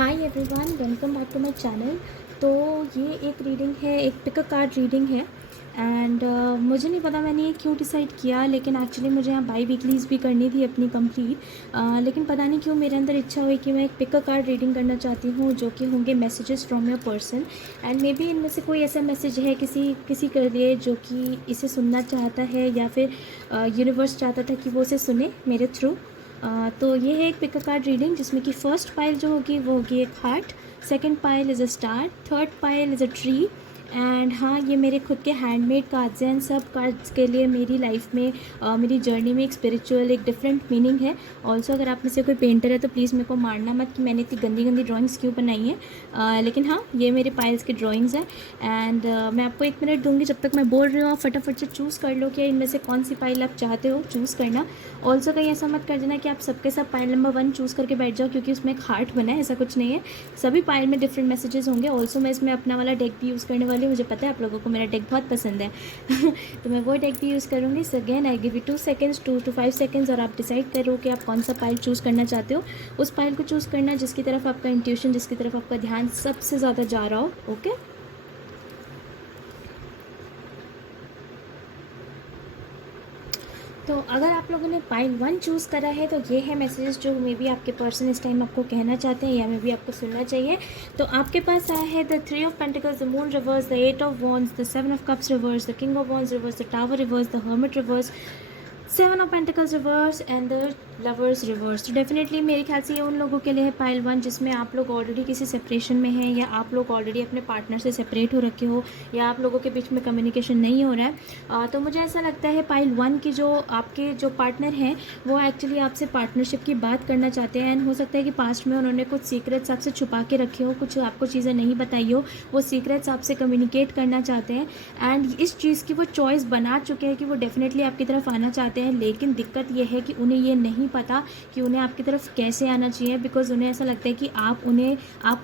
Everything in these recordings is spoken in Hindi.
Hi everyone, welcome back to my channel. तो ये एक रीडिंग है, एक पिक अ कार्ड रीडिंग है। एंड मुझे नहीं पता मैंने ये क्यों डिसाइड किया, लेकिन एक्चुअली मुझे यहाँ बाई वीकलीज भी करनी थी अपनी कंप्लीट। लेकिन पता नहीं क्यों मेरे अंदर इच्छा हुई कि मैं एक पिक अ कार्ड रीडिंग करना चाहती हूँ, जो कि होंगे messages from your person. And may be इनमें से कोई ऐसा मैसेज है किसी किसी के लिए जो कि इसे सुनना चाहता है, या फिर यूनिवर्स चाहता था कि वो उसे सुने मेरे थ्रू। तो ये है एक पिक अ कार्ड रीडिंग, जिसमें कि फर्स्ट पाइल जो होगी वो होगी एक heart, second pile is a star, third pile is a tree. And हाँ, ये मेरे खुद के हैंडमेड कार्ड्स हैं। सब कार्ड्स के लिए मेरी लाइफ में मेरी जर्नी में एक स्पिरिचुअल, एक डिफरेंट मीनिंग है। ऑल्सो अगर आप में से कोई पेंटर है तो प्लीज़ मेरे को मारना मत कि मैंने इतनी गंदी गंदी ड्राइंग्स क्यों बनाई हैं। लेकिन हाँ, ये मेरे पाइल्स की ड्राइंग्स हैं। एंड मैं आपको 1 मिनट दूंगी, जब तक मैं बोल रही हूँ आप फटाफट से चूज़ कर लो कि इनमें से कौन सी पाइल आप चाहते हो चूज़ करना। ऑल्सो कहीं ऐसा मत कर देना कि आप सबके सब पाइल नंबर 1 चूज़ करके बैठ जाओ, क्योंकि उसमें एक हार्ट बना है। ऐसा कुछ नहीं है, सभी पाइल में डिफरेंट मैसेजेस होंगे। ऑल्सो मैं इसमें अपना वाला डेक भी यूज़ करने वाली हूँ। मुझे पता है आप लोगों को मेरा डेक बहुत पसंद है तो मैं वो डेक भी यूज़ करूँगी। So again I give you 2 seconds, 2 to 5 seconds, और आप डिसाइड करो कि आप कौन सा पाइल चूज़ करना चाहते हो। उस पाइल को चूज़ करना जिसकी तरफ आपका इंट्यूशन, जिसकी तरफ आपका ध्यान सबसे ज़्यादा जा रहा हो। ओके, तो अगर आप लोगों ने पाइल 1 चूज़ करा है तो ये है मैसेजेस जो मे बी आपके पर्सन इस टाइम आपको कहना चाहते हैं, या मे बी आपको सुनना चाहिए। तो आपके पास आया है the 3 of pentacles, the moon reverse, the 8 of wands, the 7 of cups reverse, the king of wands reverse, the tower reverse, the hermit reverse, 7 of pentacles reverse and the lovers reverse. तो डेफिनेटली मेरे ख्याल से ये उन लोगों के लिए है पाइल 1 जिसमें आप लोग ऑलरेडी किसी सेपरेशन में हैं, या आप लोग ऑलरेडी अपने पार्टनर से सेपरेट हो रखे हो, या आप लोगों के बीच में कम्युनिकेशन नहीं हो रहा है। तो मुझे ऐसा लगता है पाइल 1 की जो आपके जो पार्टनर हैं वो एक्चुअली आपसे पार्टनरशिप की बात करना चाहते हैं। एंड हो सकता है कि पास्ट में उन्होंने कुछ सीक्रेट्स आपसे छुपा के रखे हो, कुछ आपको चीज़ें नहीं बताई हो, वो सीक्रेट्स आपसे कम्युनिकेट करना चाहते हैं। एंड इस चीज़ की वो चॉइस बना चुके हैं कि वो डेफिनेटली आपकी तरफ आना चाहते हैं। लेकिन दिक्कत ये है कि उन्हें ये नहीं पता कि उन्हें आपकी तरफ कैसे आना चाहिए, बिकॉज उन्हें ऐसा लगता है कि आप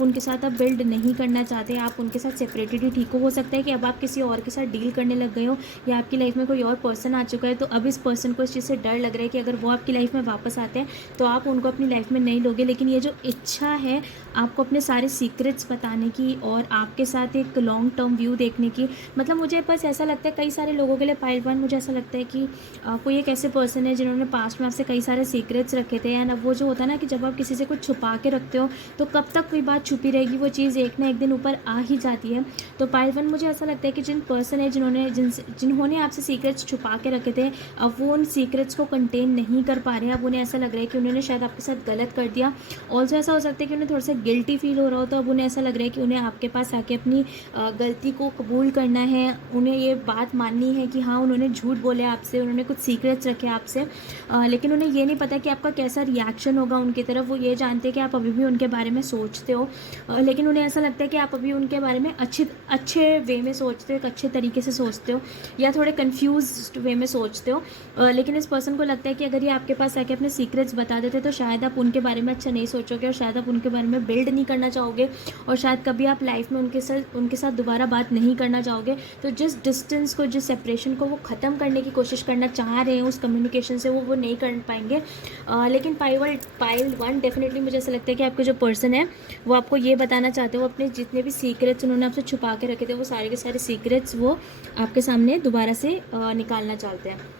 उनके साथ अब बिल्ड नहीं करना चाहते, आप उनके साथ सेपरेटेड ही ठीक हो सकता है कि अब आप किसी और के साथ डील करने लग गए हो, या आपकी लाइफ में कोई और पर्सन आ चुका है। तो अब इस पर्सन को इस चीज़ से डर लग रहा है कि अगर वो आपकी लाइफ में वापस आते हैं तो आप उनको अपनी लाइफ में नहीं लोगे। लेकिन ये जो इच्छा है आपको अपने सारे सीक्रेट्स बताने की और आपके साथ एक लॉन्ग टर्म व्यू देखने की, मतलब मुझे बस ऐसा लगता है कई सारे लोगों के लिए पाइल 1 मुझे ऐसा लगता है कि कोई एक ऐसे पर्सन है जिन्होंने पास्ट में आपसे कई सारे सीक्रेट्स रखे थे। एंड अब वो जो होता है ना कि जब आप किसी से कुछ छुपा के रखते हो तो कब तक कोई बात छुपी रहेगी, वो चीज़ एक ना एक दिन ऊपर आ ही जाती है। तो पाइल 1 मुझे ऐसा लगता है कि जिन पर्सन है जिन्होंने आपसे सीक्रेट्स छुपा के रखे थे, अब वो उन सीक्रेट्स को कंटेन नहीं कर पा रहे हैं। अब उन्हें ऐसा लग रहा है कि उन्होंने शायद आपके साथ गलत कर दिया। ऑल्सो ऐसा हो सकता है कि उन्हें थोड़ा सा गिल्टी फील हो रहा हो, तो अब उन्हें ऐसा लग रहा है कि उन्हें आपके पास आके अपनी गलती को कबूल करना है। उन्हें ये बात माननी है कि हाँ, उन्होंने झूठ बोले आपसे, उन्होंने कुछ सीक्रेट्स रखे आपसे। लेकिन उन्हें ये नहीं पता कि आपका कैसा रिएक्शन होगा उनकी तरफ। वो ये जानते हैं कि आप अभी भी उनके बारे में सोचते हो, लेकिन उन्हें ऐसा लगता है कि आप अभी उनके बारे में अच्छे वे में सोचते हो, एक अच्छे तरीके से सोचते हो, या थोड़े कन्फ्यूज्ड वे में सोचते हो। लेकिन इस पर्सन को लगता है कि अगर ये आपके पास आके अपने सीक्रेट्स बता देते तो शायद आप उनके बारे में अच्छा नहीं सोचोगे, और शायद आप उनके बारे में बिल्ड नहीं करना चाहोगे, और शायद कभी आप लाइफ में उनके साथ दोबारा बात नहीं करना चाहोगे। तो जिस डिस्टेंस को, जिस सेपरेशन को वो ख़त्म करने की कोशिश करना चाह रहे हैं उस कम्युनिकेशन से, वो नहीं कर पाएंगे। लेकिन पाइल 1 डेफिनेटली मुझे ऐसा लगता है कि आपके जो पर्सन है वो आपको ये बताना चाहते हो, अपने जितने भी सीक्रेट्स उन्होंने आपसे छुपा के रखे थे वो सारे के सारे सीक्रेट्स वो आपके सामने दोबारा से निकालना चाहते हैं।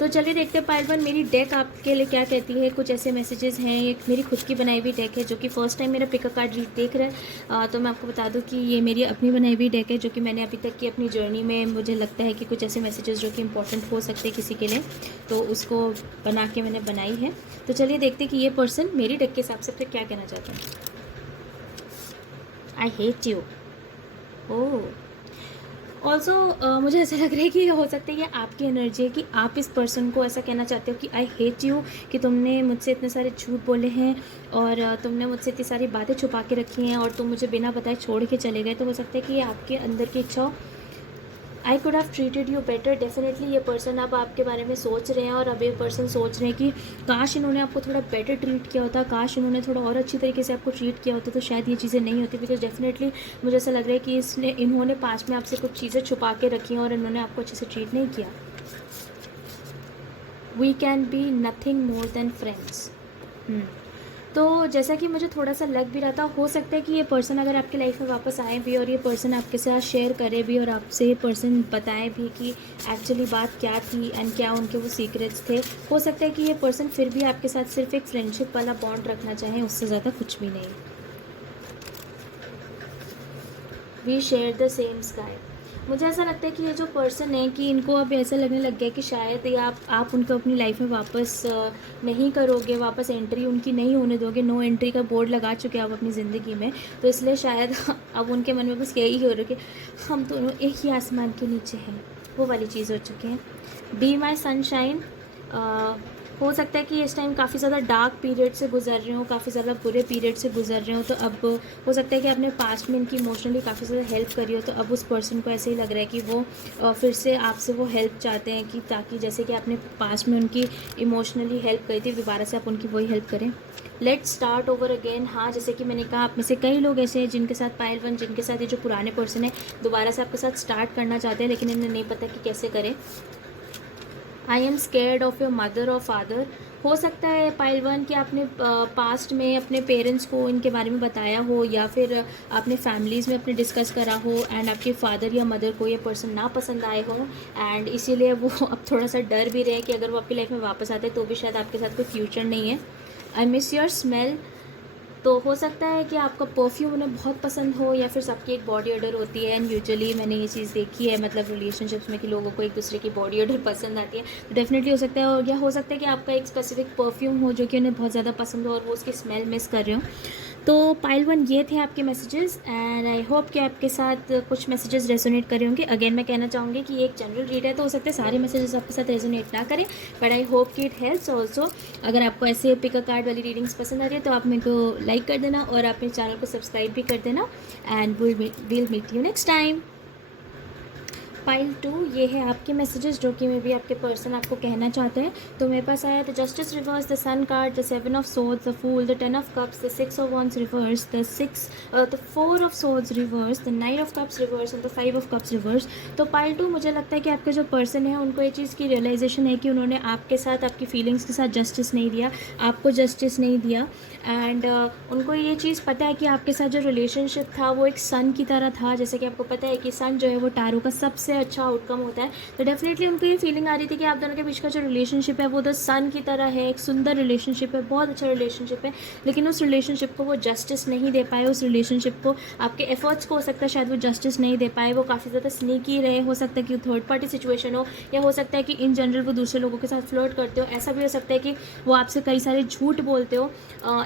तो चलिए देखते हैं पाइल 1 मेरी डेक आपके लिए क्या कहती है। कुछ ऐसे मैसेजेस हैं, एक मेरी खुद की बनाई हुई डेक है जो कि फर्स्ट टाइम मेरा पिक अ कार्ड रीड देख रहा है। तो मैं आपको बता दूं कि ये मेरी अपनी बनाई हुई डेक है, जो कि मैंने अभी तक की अपनी जर्नी में मुझे लगता है कि कुछ ऐसे मैसेजेस जो कि इंपॉर्टेंट हो सकते हैं किसी के लिए, तो उसको बना के मैंने बनाई है। तो चलिए देखते हैं कि ये पर्सन मेरी डेक के हिसाब से फिर क्या कहना चाहता है। I hate you. Oh, also मुझे ऐसा लग रहा है कि हो सकता है ये आपकी एनर्जी है कि आप इस पर्सन को ऐसा कहना चाहते हो कि आई हेट यू, कि तुमने मुझसे इतने सारे झूठ बोले हैं, और तुमने मुझसे इतनी सारी बातें छुपा के रखी हैं, और तुम मुझे बिना बताए छोड़ के चले गए। तो हो सकता है कि ये आपके अंदर की इच्छा हो, I could have treated you better. Definitely ये पर्सन अब आपके बारे में सोच रहे हैं, और अब ये पर्सन सोच रहे हैं कि काश इन्होंने आपको थोड़ा बेटर ट्रीट किया होता, काश इन्होंने थोड़ा और अच्छी तरीके से आपको ट्रीट किया होता, तो शायद ये चीज़ें नहीं होती। बिकॉज डेफिनेटली मुझे ऐसा लग रहा है कि इन्होंने पास्ट में आपसे कुछ चीज़ें छुपा के रखी हैं और इन्होंने आपको अच्छे से ट्रीट नहीं किया। We can be nothing more than friends. तो जैसा कि मुझे थोड़ा सा लग भी रहा था, हो सकता है कि ये पर्सन अगर आपकी लाइफ में वापस आए भी और ये पर्सन आपके साथ शेयर करे भी और आपसे ये पर्सन बताए भी कि एक्चुअली बात क्या थी एंड क्या उनके वो सीक्रेट्स थे। हो सकता है कि ये पर्सन फिर भी आपके साथ सिर्फ एक फ्रेंडशिप वाला बॉन्ड रखना चाहें, उससे ज़्यादा कुछ भी नहीं। We share the same sky. मुझे ऐसा लगता है कि ये जो पर्सन है कि इनको अब ऐसा लगने लग गया कि शायद ये आप उनको अपनी लाइफ में वापस नहीं करोगे, वापस एंट्री उनकी नहीं होने दोगे, नो एंट्री का बोर्ड लगा चुके आप अपनी ज़िंदगी में। तो इसलिए शायद अब उनके मन में बस यही हो रहा है कि हम दोनों एक ही आसमान के नीचे हैं, वो वाली चीज़ हो चुकी है। Be my sunshine. हो सकता है कि इस टाइम काफ़ी ज़्यादा डार्क पीरियड से गुजर रहे हो, काफ़ी ज़्यादा बुरे पीरियड से गुजर रहे हो। तो अब हो सकता है कि आपने पास्ट में इनकी इमोशनली काफ़ी ज़्यादा हेल्प करी हो, तो अब उस पर्सन को ऐसे ही लग रहा है कि वो फिर से आपसे वो हेल्प चाहते हैं कि ताकि जैसे कि आपने पास्ट में उनकी इमोशनली हेल्प करी थी, दोबारा से आप उनकी वही हेल्प करें। Let's start over again. हाँ, जैसे कि मैंने कहा, आप में से कई लोग ऐसे हैं जिनके साथ पायल वन, जिनके साथ ये जो पुराने पर्सन है दोबारा से आपके साथ स्टार्ट करना चाहते हैं, लेकिन इन्हें नहीं पता कि कैसे करें। I am scared of your mother और फादर। हो सकता है पाइल वन कि आपने पास्ट में अपने पेरेंट्स को इनके बारे में बताया हो, या फिर आपने फैमिलीज़ में अपने डिस्कस करा हो एंड आपके फादर या मदर को ये पर्सन ना पसंद आए हो, एंड इसीलिए वो अब थोड़ा सा डर भी रहे कि अगर वो आपकी लाइफ में वापस आते तो भी शायद आपके साथ कोई फ्यूचर नहीं है। I miss your smell. तो हो सकता है कि आपका परफ्यूम उन्हें बहुत पसंद हो, या फिर सबकी एक बॉडी ऑडर होती है एंड यूजुअली मैंने ये चीज़ देखी है मतलब रिलेशनशिप्स में कि लोगों को एक दूसरे की बॉडी ऑडर पसंद आती है। तो डेफिनेटली हो सकता है, और या हो सकता है कि आपका एक स्पेसिफिक परफ्यूम हो जो कि उन्हें बहुत ज़्यादा पसंद हो और वो उसकी स्मेल मिस कर रहे हो। तो पाइल वन, ये थे आपके मैसेजेस एंड आई होप कि आपके साथ कुछ मैसेजेस रेजोनेट करे होंगे। अगेन मैं कहना चाहूँगी कि एक जनरल रीड है, तो हो सकता है सारे मैसेजेस आपके साथ रेजोनेट ना करें, बट आई होप कि इट हेल्प्स ऑल्सो। अगर आपको ऐसे पिक अ कार्ड वाली रीडिंग्स पसंद आ रही है तो आप मेरे को लाइक कर देना और आप मेरे चैनल को सब्सक्राइब भी कर देना and will meet you next time. Pile 2, ये है आपके मैसेजेस जो कि मे बी आपके पर्सन आपको कहना चाहते हैं। तो मेरे पास आया the justice reverse, the sun card, the 7 of swords, the fool, the 10 of cups, the 6 of wands reverse, the 4 of swords reverse, the 9 of cups reverse and the 5 of cups reverse. तो पाइल 2, मुझे लगता है कि आपके जो पर्सन है उनको ये चीज़ की रियलाइजेशन है कि उन्होंने आपके साथ आपकी फीलिंग्स के साथ जस्टिस नहीं दिया, आपको जस्टिस नहीं दिया, एंड उनको ये चीज़ पता है कि आपके साथ जो रिलेशनशिप था वो एक सन की तरह था। जैसे कि आपको पता है कि सन जो है वो टैरो का सबसे अच्छा आउटकम होता है। तो डेफिनेटली उनको ये फीलिंग आ रही थी कि आप दोनों के बीच का जो रिलेशनशिप है वो द सन की तरह है, एक सुंदर रिलेशनशिप है, बहुत अच्छा रिलेशनशिप है, लेकिन उस रिलेशनशिप को वो जस्टिस नहीं दे पाए। उस रिलेशनशिप को आपके एफर्ट्स को हो सकता है शायद वो जस्टिस नहीं दे पाए, वो काफ़ी ज़्यादा स्नीकी रहे। हो सकता है कि थर्ड पार्टी सिचुएशन हो, या हो सकता है कि इन जनरल वो दूसरे लोगों के साथ फ्लर्ट करते हो। ऐसा भी हो सकता है कि वो आपसे कई सारे झूठ बोलते हो,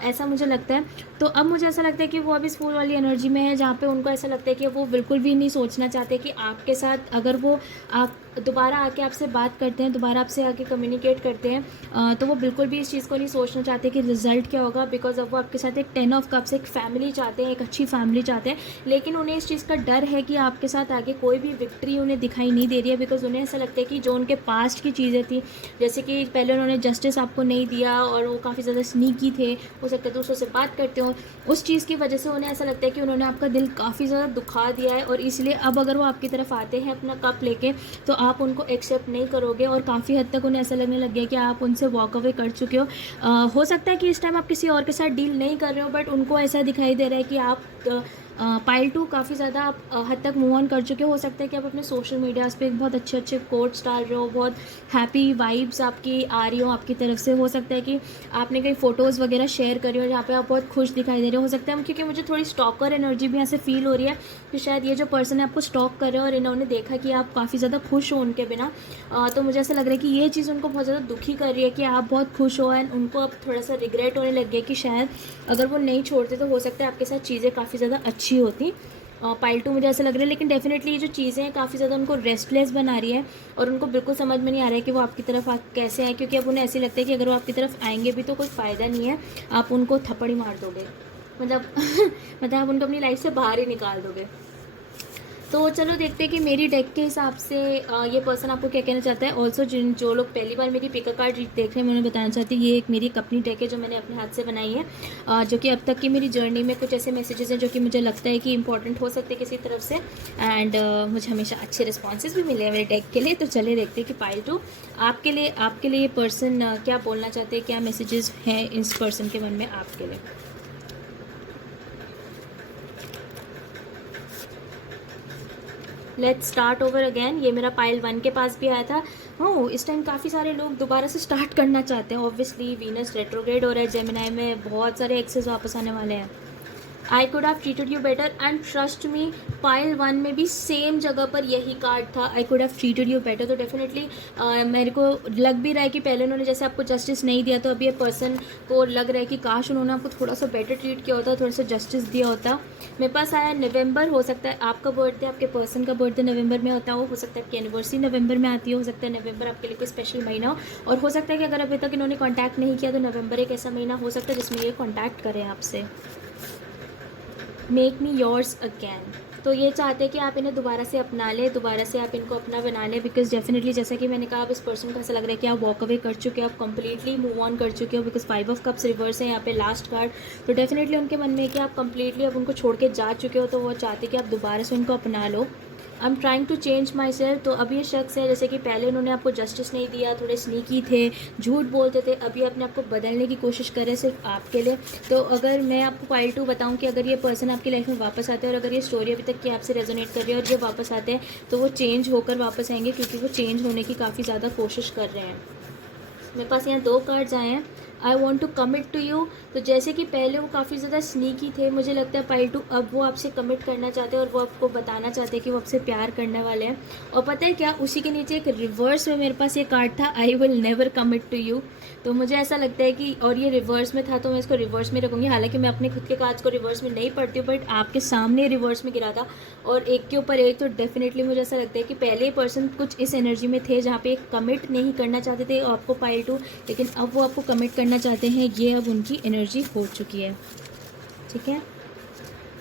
ऐसा मुझे लगता है। तो अब मुझे ऐसा लगता है कि वो अब इस फूल वाली एनर्जी में है जहाँ पे उनको ऐसा लगता है कि वो बिल्कुल भी नहीं सोचना चाहते कि आपके साथ अगर वो आप दोबारा आके आपसे बात करते हैं, दोबारा आपसे आके कम्युनिकेट करते हैं, तो वो बिल्कुल भी इस चीज़ को नहीं सोचना चाहते कि रिजल्ट क्या होगा, बिकॉज अब वो आपके साथ एक 10 ऑफ कप्स, एक फैमिली चाहते हैं, एक अच्छी फैमिली चाहते हैं। लेकिन उन्हें इस चीज़ का डर है कि आपके साथ आगे कोई भी विक्ट्री उन्हें दिखाई नहीं दे रही है, बिकॉज उन्हें ऐसा लगता है कि जो उनके पास्ट की चीज़ें थी, जैसे कि पहले उन्होंने जस्टिस आपको नहीं दिया और वो काफ़ी ज़्यादा स्नीकी थे, हो सकता है दूसरों से बात करते हो, उस चीज़ की वजह से उन्हें ऐसा लगता है कि उन्होंने आपका दिल काफ़ी ज़्यादा दुखा दिया है, और इसलिए अब अगर वो आपकी तरफ आते हैं अपना कप लेके तो आप उनको एक्सेप्ट नहीं करोगे, और काफ़ी हद तक उन्हें ऐसा लगने लग गया कि आप उनसे वॉक अवे कर चुके हो सकता है कि इस टाइम आप किसी और के साथ डील नहीं कर रहे हो, बट उनको ऐसा दिखाई दे रहा है कि आप पाइल 2 काफ़ी ज़्यादा आप हद तक मूव ऑन कर चुके हो सकता है कि आप अपने सोशल मीडियाज़ पे बहुत अच्छे अच्छे कोट्स डाल रहे हो, बहुत हैप्पी वाइब्स आपकी आ रही हो आपकी तरफ से। हो सकता है कि आपने कई फ़ोटोज़ वगैरह शेयर करी हो जहाँ पे आप बहुत खुश दिखाई दे रहे हो सकता है, क्योंकि मुझे थोड़ी स्टॉकर एनर्जी भी यहाँ से फील हो रही है कि शायद ये जो पर्सन है आपको स्टॉक कर रहे हो और इन्होंने देखा कि आप काफ़ी ज़्यादा खुश हो उनके बिना। तो मुझे ऐसा लग रहा है कि ये चीज़ उनको बहुत ज़्यादा दुखी कर रही है कि आप बहुत खुश हो, एंड उनको अब थोड़ा सा रिग्रेट होने लग गया कि शायद अगर वो नहीं छोड़ते तो हो सकता है आपके साथ चीज़ें काफ़ी ज़्यादा अच्छी होती। पाइल 2 मुझे ऐसा लग रहा है, लेकिन डेफिनेटली ये जो चीज़ें हैं काफ़ी ज़्यादा उनको रेस्टलेस बना रही है, और उनको बिल्कुल समझ में नहीं आ रहा है कि वो आपकी तरफ कैसे आए, क्योंकि अब उन्हें ऐसे लगता है कि अगर वो आपकी तरफ आएंगे भी तो कोई फ़ायदा नहीं है, आप उनको थप्पड़ ही मार दोगे, मतलब मतलब आप उनको अपनी लाइफ से बाहर ही निकाल दोगे। तो चलो देखते हैं कि मेरी डेक के हिसाब से ये पर्सन आपको क्या कहना चाहता है। ऑल्सो जो लोग पहली बार मेरी पिक कार्ड देख रहे हैं, मैं उन्हें बताना चाहती हूँ ये एक मेरी अपनी डेक है जो मैंने अपने हाथ से बनाई है, जो कि अब तक की मेरी जर्नी में कुछ ऐसे मैसेजेस हैं जो कि मुझे लगता है कि इंपॉर्टेंट हो सकते हैं किसी तरफ से, एंड मुझे हमेशा अच्छे रिस्पॉन्सेज भी मिले हैं मेरे डेक के लिए। तो चलिए देखते हैं कि पाइल 2 आपके लिए ये पर्सन क्या बोलना चाहते हैं, क्या मैसेजेस हैं इस पर्सन के मन में आपके लिए। Let's start over again. ये मेरा पाइल 1 के पास भी आया था। हो इस टाइम काफ़ी सारे लोग दोबारा से स्टार्ट करना चाहते हैं। ऑब्वियसली वीनस रेट्रोग्रेड हो रहा है जेमिनाई में, बहुत सारे एक्सेस वापस आने वाले हैं। I could have treated you better, and trust me pile 1 में भी सेम जगह पर यही कार्ड था, I could have treated you better. तो डेफिनेटली मेरे को लग भी रहा है कि पहले उन्होंने जैसे आपको जस्टिस नहीं दिया, तो अभी ये पर्सन को लग रहा है कि काश उन्होंने आपको थोड़ा सा बेटर ट्रीट किया होता, थोड़ा सा जस्टिस दिया होता। मेरे पास आया नवंबर, हो सकता है आपका बर्थडे, आपके पर्सन का बर्थडे नवंबर में होता हो सकता है आपकी एनिवर्सरी नवंबर में आती हो सकता है नवंबर आपके लिए कोई स्पेशल महीना हो, और हो सकता है कि अगर अभी तक इन्होंने कॉन्टैक्ट नहीं किया तो नवंबर एक ऐसा महीना हो सकता है जिसमें ये कॉन्टैक्ट करें आपसे। मेक मी योर्स अगैन, तो ये चाहते हैं कि आप इन्हें दोबारा से अपना लें, दोबारा से आप इनको अपना बना लें, बिकॉज डेफिनेटली जैसा कि मैंने कहा, आप इस पर्सन को ऐसा लग रहा है कि आप वॉक अवे कर चुके हो, आप कंप्लीटली मूव ऑन कर चुके हो, बिकॉज 5 ऑफ कप्स रिवर्स है यहाँ पे लास्ट कार्ड। तो डेफिनेटली उनके मन में है कि आप कंप्लीटली अब उनको छोड़ के जा चुके हो, तो वो चाहते हैं कि आप दोबारा से उनको अपना लो। I am trying to change myself, तो अब ये शख्स है जैसे कि पहले उन्होंने आपको जस्टिस नहीं दिया, थोड़े स्नीकी थे, झूठ बोलते थे, अभी अपने आपको बदलने की कोशिश करे सिर्फ आपके लिए। तो अगर मैं आपको पाइल 2 बताऊं कि अगर ये पर्सन आपकी लाइफ में वापस आते हैं और अगर ये स्टोरी अभी तक की आपसे रेजोनेट कर रही है और ये वापस आते हैं, तो वो चेंज होकर वापस आएंगे, क्योंकि वो चेंज होने की काफ़ी ज़्यादा कोशिश कर रहे हैं। मेरे पास यहाँ 2 कार्ड्स आए हैं। I want to commit to you, तो जैसे कि पहले वो काफ़ी ज़्यादा स्नीकी थे, मुझे लगता है पाइल 2 अब वो आपसे कमिट करना चाहते हैं और वो आपको बताना चाहते हैं कि वो आपसे प्यार करने वाले हैं। और पता है क्या, उसी के नीचे एक रिवर्स में मेरे पास ये कार्ड था, I will never commit to you. तो मुझे ऐसा लगता है कि, और ये रिवर्स में था तो मैं इसको रिवर्स में रखूँगी। हालांकि मैं अपने खुद के कार्ड्स को रिवर्स में नहीं पढ़ती हूँ, बट आपके सामने रिवर्स में गिरा था और एक के ऊपर एक, तो डेफिनेटली मुझे ऐसा लगता है कि पहले ही पर्सन कुछ इस एनर्जी में थे जहाँ पे कमिट नहीं करना चाहते थे आपको पाइल 2, लेकिन अब वो आपको कमिट करना चाहते हैं। ये अब उनकी एनर्जी हो चुकी है, ठीक है।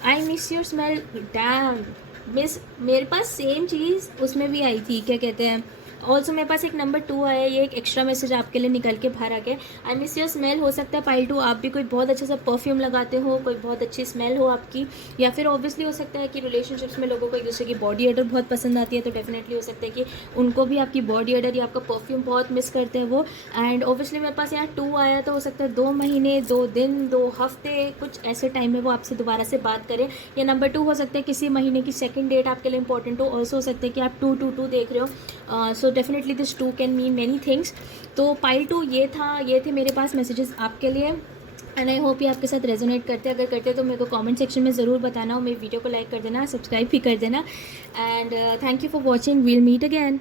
I miss your smell, dam miss, मेरे पास सेम चीज़ उसमें भी आई थी, क्या कहते हैं, ऑल्सो मेरे पास एक नंबर 2 आया, ये एक एक्स्ट्रा मैसेज आपके लिए निकल के बाहर आ गया। आई मिस योर स्मेल, हो सकता है पाइल 2 आप भी कोई बहुत अच्छा सा परफ्यूम लगाते हो, कोई बहुत अच्छी स्मेल हो आपकी, या फिर ऑब्वियसली हो सकता है कि रिलेशनशिप्स में लोगों को एक दूसरे की बॉडी ऑडर बहुत पसंद आती है, तो डेफिनेटली हो सकता है कि उनको भी आपकी बॉडी ऑडर या आपका परफ्यूम बहुत मिस करते हैं वो। एंड ऑब्वियसली मेरे पास यहाँ 2 आया, तो हो सकता है 2 महीने, 2 दिन, 2 हफ्ते, कुछ ऐसे टाइम में वो आपसे दोबारा से बात करें। या नंबर 2 हो सकता है किसी महीने की सेकंड डेट आपके लिए इंपॉर्टेंट हो, ऑल्सो हो सकता है कि आप 222 देख रहे हो, so definitely this 2 can mean many things. तो पाइल 2 ये थे मेरे पास मैसेजेस आपके लिए, एंड आई होप ये आपके साथ रेजोनेट करते हैं। अगर करते तो मेरे को कमेंट सेक्शन में ज़रूर बताना, और मेरी वीडियो को लाइक कर देना, सब्सक्राइब भी कर देना, and thank you for watching, we'll meet again.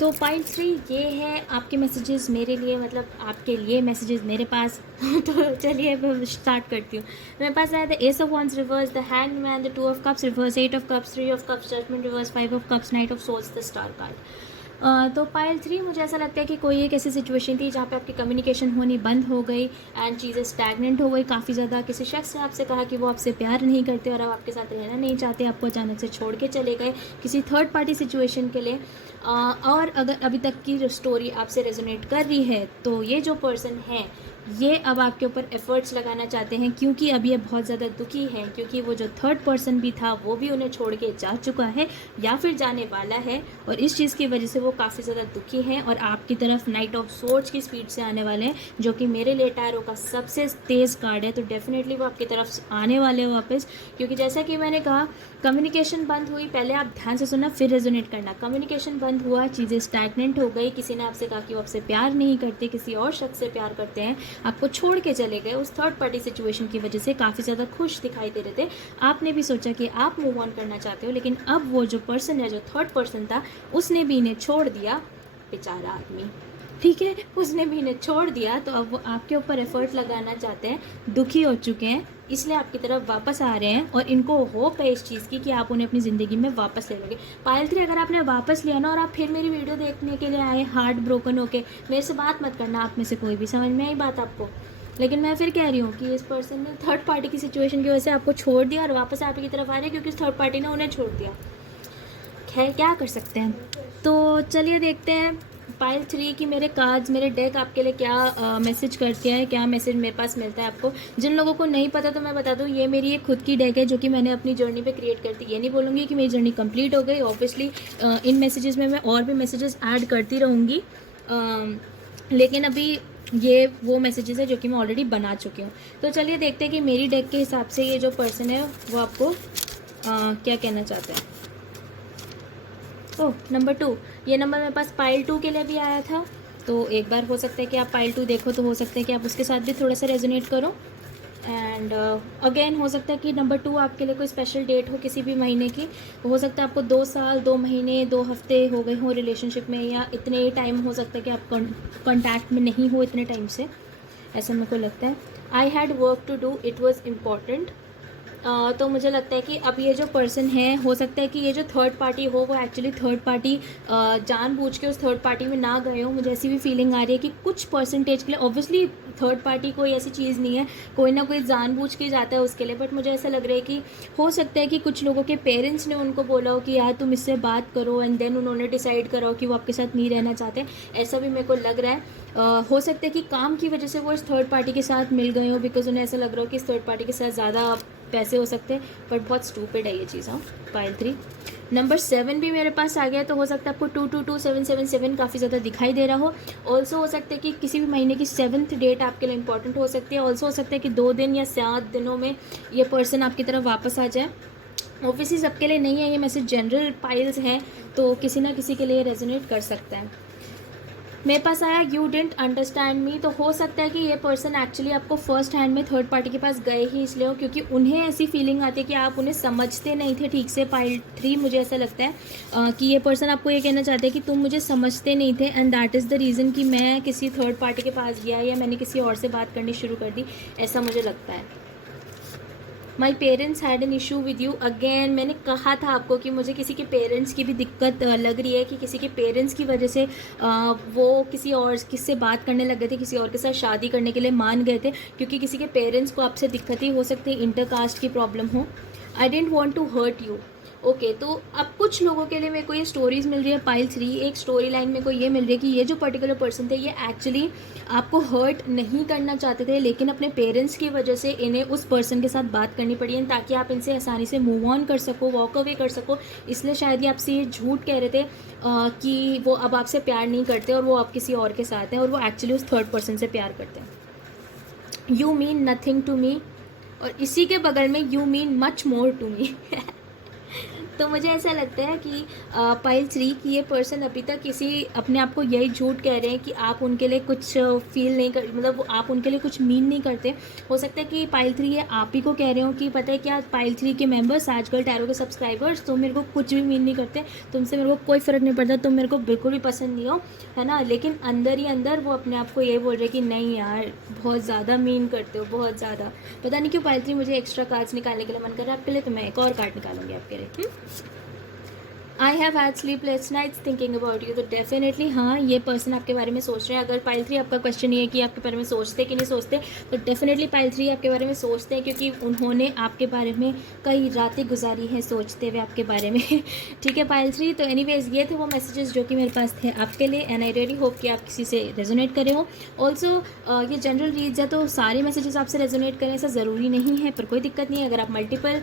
तो पाइल 3 ये है आपके मैसेजेस मेरे लिए, मतलब आपके लिए मैसेजेस मेरे पास। तो चलिए अब स्टार्ट करती हूँ। मेरे पास आया the ace of wands reverse, the hanged man, the 2 of cups reverse, 8 of cups, 3 of cups, judgement reverse, 5 of cups, knight of souls, the star card. तो पाइल 3 मुझे ऐसा लगता है कि कोई एक ऐसी सिचुएशन थी जहाँ पे आपकी कम्युनिकेशन होनी बंद हो गई एंड चीज़ें स्टैगनेंट हो गई काफ़ी ज़्यादा। किसी शख्स ने आपसे कहा कि वो आपसे प्यार नहीं करते और अब आपके साथ रहना नहीं चाहते, आपको अचानक से छोड़ के चले गए किसी थर्ड पार्टी सिचुएशन के लिए। और अगर अभी तक की स्टोरी आपसे रेजोनेट कर रही है, तो ये जो पर्सन है ये अब आपके ऊपर एफ़र्ट्स लगाना चाहते हैं, क्योंकि अब ये बहुत ज़्यादा दुखी हैं, क्योंकि वो जो थर्ड पर्सन भी था वो भी उन्हें छोड़ के जा चुका है या फिर जाने वाला है, और इस चीज़ की वजह से वो काफ़ी ज़्यादा दुखी हैं और आपकी तरफ नाइट ऑफ सोर्ड्स की स्पीड से आने वाले हैं, जो कि मेरे लिए टैरो का सबसे तेज़ कार्ड है। तो डेफिनेटली वो आपकी तरफ आने वाले हैं वापस, क्योंकि जैसा कि मैंने कहा कम्युनिकेशन बंद हुई, पहले आप ध्यान से सुनना फिर रेजोनेट करना। कम्युनिकेशन बंद हुआ, चीज़ें स्टैगनेंट हो गई, किसी ने आपसे कहा कि वो आपसे प्यार नहीं करते, किसी और शख्स से प्यार करते हैं, आपको छोड़ के चले गए उस थर्ड पार्टी सिचुएशन की वजह से, काफ़ी ज़्यादा खुश दिखाई दे रहे थे, आपने भी सोचा कि आप मूव ऑन करना चाहते हो, लेकिन अब वो जो पर्सन है, जो थर्ड पर्सन था, उसने भी इन्हें छोड़ दिया, बेचारा आदमी, ठीक है, उसने भी इन्हें छोड़ दिया। तो अब वो आपके ऊपर एफर्ट लगाना चाहते हैं, दुखी हो चुके हैं, इसलिए आपकी तरफ वापस आ रहे हैं और इनको होप है इस चीज़ की कि आप उन्हें अपनी ज़िंदगी में वापस ले लोगे। पायल 3 अगर आपने वापस लिया ना और आप फिर मेरी वीडियो देखने के लिए आए हार्ट ब्रोकन होके, मेरे से बात मत करना, आप में से कोई भी, समझ में आई बात आपको? लेकिन मैं फिर कह रही हूँ कि इस पर्सन ने थर्ड पार्टी की सिचुएशन की वजह से आपको छोड़ दिया और वापस आपकी तरफ आ रहे हैं क्योंकि इस थर्ड पार्टी ने उन्हें छोड़ दिया। खैर क्या कर सकते हैं। तो चलिए देखते हैं पाइल 3 की मेरे कार्ड्स, मेरे डेक आपके लिए क्या मैसेज करते हैं, क्या मैसेज मेरे पास मिलता है आपको। जिन लोगों को नहीं पता तो मैं बता दूं, ये मेरी एक खुद की डेक है जो कि मैंने अपनी जर्नी पे क्रिएट करती। ये नहीं बोलूँगी कि मेरी जर्नी कंप्लीट हो गई, ऑब्वियसली इन मैसेजेस में मैं और भी मैसेजेस ऐड करती रहूँगी, लेकिन अभी ये वो मैसेजेस है जो कि मैं ऑलरेडी बना चुकी हूँ। तो चलिए देखते हैं कि मेरी डेक के हिसाब से ये जो पर्सन है वो आपको क्या कहना चाहते हैं। ओह, नंबर 2, ये नंबर मेरे पास पाइल 2 के लिए भी आया था। तो एक बार हो सकता है कि आप पाइल 2 देखो, तो हो सकता है कि आप उसके साथ भी थोड़ा सा रेजोनेट करो। एंड अगेन हो सकता है कि नंबर 2 आपके लिए कोई स्पेशल डेट हो किसी भी महीने की। हो सकता है आपको 2 साल, 2 महीने, 2 हफ्ते हो गए हों रिलेशनशिप में, या इतने टाइम हो सकता है कि आप कॉन्टैक्ट में नहीं हो इतने टाइम से, ऐसा मेरे को लगता है। I had work to do, it was important. तो मुझे लगता है कि अब ये जो पर्सन है, हो सकता है कि ये जो थर्ड पार्टी हो वो एक्चुअली थर्ड पार्टी जानबूझ के उस थर्ड पार्टी में ना गए हो। मुझे ऐसी भी फीलिंग आ रही है कि कुछ परसेंटेज के लिए, ऑब्वियसली थर्ड पार्टी कोई ऐसी चीज़ नहीं है, कोई ना कोई जानबूझ के जाता है उसके लिए, बट मुझे ऐसा लग रहा है कि हो सकता है कि कुछ लोगों के पेरेंट्स ने उनको बोला हो कि यार तुम इससे बात करो, एंड देन उन्होंने डिसाइड करा हो कि वो आपके साथ नहीं रहना चाहते। ऐसा भी मेरे को लग रहा है। हो सकता है कि काम की वजह से वो इस थर्ड पार्टी के साथ मिल गए हो, बिकॉज उन्हें ऐसा लग रहा हो कि इस थर्ड पार्टी के साथ ज़्यादा पैसे हो सकते हैं, बट बहुत स्टूपिड है ये चीज़। हाँ, पाइल 3। नंबर 7 भी मेरे पास आ गया, तो हो सकता है आपको 222777 काफ़ी ज़्यादा दिखाई दे रहा हो। ऑल्सो हो सकता है कि किसी भी महीने की 7th डेट आपके लिए इंपॉर्टेंट हो सकती है। ऑल्सो हो सकता है कि 2 दिन या 7 दिनों में ये पर्सन आपकी तरफ वापस आ जाए। ऑब्वियसली सबके लिए नहीं है ये मैसेज, जनरल पाइल्स हैं, तो किसी ना किसी के लिए रेजोनेट कर सकता है। मेरे पास आया यू डिडंट अंडरस्टैंड मी, तो हो सकता है कि ये पर्सन एक्चुअली आपको फर्स्ट हैंड में थर्ड पार्टी के पास गए ही इसलिए हो क्योंकि उन्हें ऐसी फीलिंग आती है कि आप उन्हें समझते नहीं थे ठीक से। पाइल 3 मुझे ऐसा लगता है कि ये पर्सन आपको ये कहना चाहते हैं कि तुम मुझे समझते नहीं थे, and that is the reason कि मैं किसी थर्ड पार्टी के पास गया या मैंने किसी और से बात करनी शुरू कर दी, ऐसा मुझे लगता है। My parents had an issue with you, again मैंने कहा था आपको कि मुझे किसी के पेरेंट्स की भी दिक्कत लग रही है, कि किसी के पेरेंट्स की वजह से वो किसी और किससे बात करने लग गए थे, किसी और के साथ शादी करने के लिए मान गए थे, क्योंकि किसी के पेरेंट्स को आपसे दिक्कत ही हो सकती है, इंटरकास्ट की प्रॉब्लम हो। I don't want to hurt you. Okay, तो अब कुछ लोगों के लिए मेरे को ये स्टोरीज मिल रही है पाइल 3, एक स्टोरी लाइन मेरे को ये मिल रही है कि ये जो पर्टिकुलर पर्सन थे ये एक्चुअली आपको हर्ट नहीं करना चाहते थे, लेकिन अपने पेरेंट्स की वजह से इन्हें उस पर्सन के साथ बात करनी पड़ी है ताकि आप इनसे आसानी से मूव ऑन कर सको, वॉक अवे कर सको। इसलिए शायद ये आपसे ये झूठ कह रहे थे कि वो अब आपसे प्यार नहीं करते और वो आप किसी और के साथ हैं, और वो एक्चुअली उस थर्ड पर्सन से प्यार करते हैं। You mean nothing to me, और इसी के बगल में you mean much more to me. तो मुझे ऐसा लगता है कि पाइल 3 की ये पर्सन अभी तक किसी अपने आप को यही झूठ कह रहे हैं कि आप उनके लिए कुछ फील नहीं कर, मतलब आप उनके लिए कुछ मीन नहीं करते। हो सकता है कि पाइल 3 ये आप ही को कह रहे हो कि पता है क्या, पाइल 3 के मेंबर्स, आजकल टैरो के सब्सक्राइबर्स, तुम मेरे को कुछ भी मीन नहीं करते, तुमसे मेरे को कोई फ़र्क नहीं पड़ता, तुम मेरे को बिल्कुल भी पसंद नहीं हो, है ना। लेकिन अंदर ही अंदर वो अपने आप को ये बोल रहे कि नहीं यार बहुत ज़्यादा मीन करते हो, बहुत ज़्यादा। पता नहीं क्यों पाइल 3 मुझे एक्स्ट्रा कार्ड्स निकालने के लिए मन कर रहा है आपके लिए, तो मैं एक और कार्ड निकालूंगी आपके लिए। I have had sleepless nights thinking about you, तो डेफिनेटली हाँ, ये पर्सन आपके बारे में सोच रहे हैं। अगर पाइल 3 आपका क्वेश्चन ये है कि आपके बारे में सोचते कि नहीं सोचते, तो डेफिनेटली पाइल 3 आपके बारे में सोचते हैं, क्योंकि उन्होंने आपके बारे में कई रातें गुजारी हैं सोचते हुए आपके बारे में। ठीक है पाइल 3, तो एनीवेज ये थे वो मैसेजेस जो कि मेरे पास थे आपके लिए, एंड आई रियली होप कि आप किसी से रेजोनेट करे हो। ऑल्सो ये जनरल रीड्स है, तो सारे मैसेजेस आपसे रेजोनेट करें ऐसा ज़रूरी नहीं है, पर कोई दिक्कत नहीं है। अगर आप मल्टीपल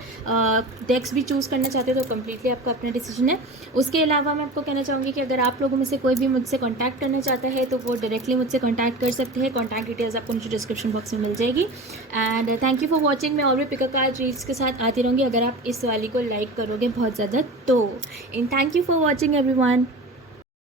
डेक्स भी चूज़ करना चाहते हो तो कम्प्लीटली आपका अपना डिसीजन है। उसके अलावा मैं आपको कहना चाहूँगी कि अगर आप लोगों में से कोई भी मुझसे कांटेक्ट करना चाहता है तो वो डायरेक्टली मुझसे कांटेक्ट कर सकते हैं। कांटेक्ट डिटेल्स आपको नीचे डिस्क्रिप्शन बॉक्स में मिल जाएगी। And thank you for watching. मैं और भी पिकअप कार्ड रील्स के साथ आती रहूँगी अगर आप इस वाली को लाइक करोगे बहुत ज़्यादा तो। And thank you for watching everyone.